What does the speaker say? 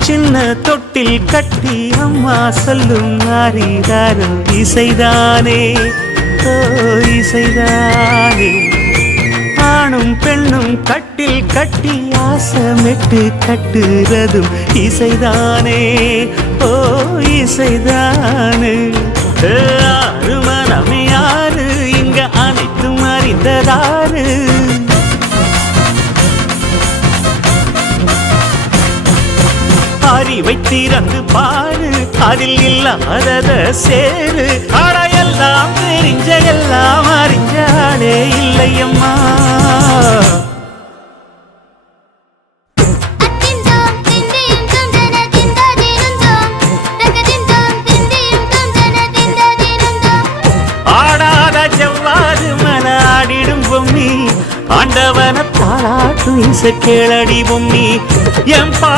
சின்ன தொட்டில் கட்டி அம்மா சொல்லும் ஆரிதாரோ இசைதானே ஓ இசைதானே. ஆணும் பெண்ணும் கட்டில் கட்டி ஆசமிட்டு கட்டுறதும் இசைதானே ஓ இசைதானே. ஆறு மனமே யாரு இங்க அனைத்தும் அறிந்ததாரு. அறிவை திறந்து பாரு அதில் இல்லாதத சேரு. அடையெல்லாம் தெரிஞ்ச எல்லாம் அறிஞ்சாலே இல்லையம்மா. ஆடாத ஜவ்வாது மலாடிடும் பொம்மி ஆண்டவன பாராட்டு இசை கேளடி பொம்மி. என்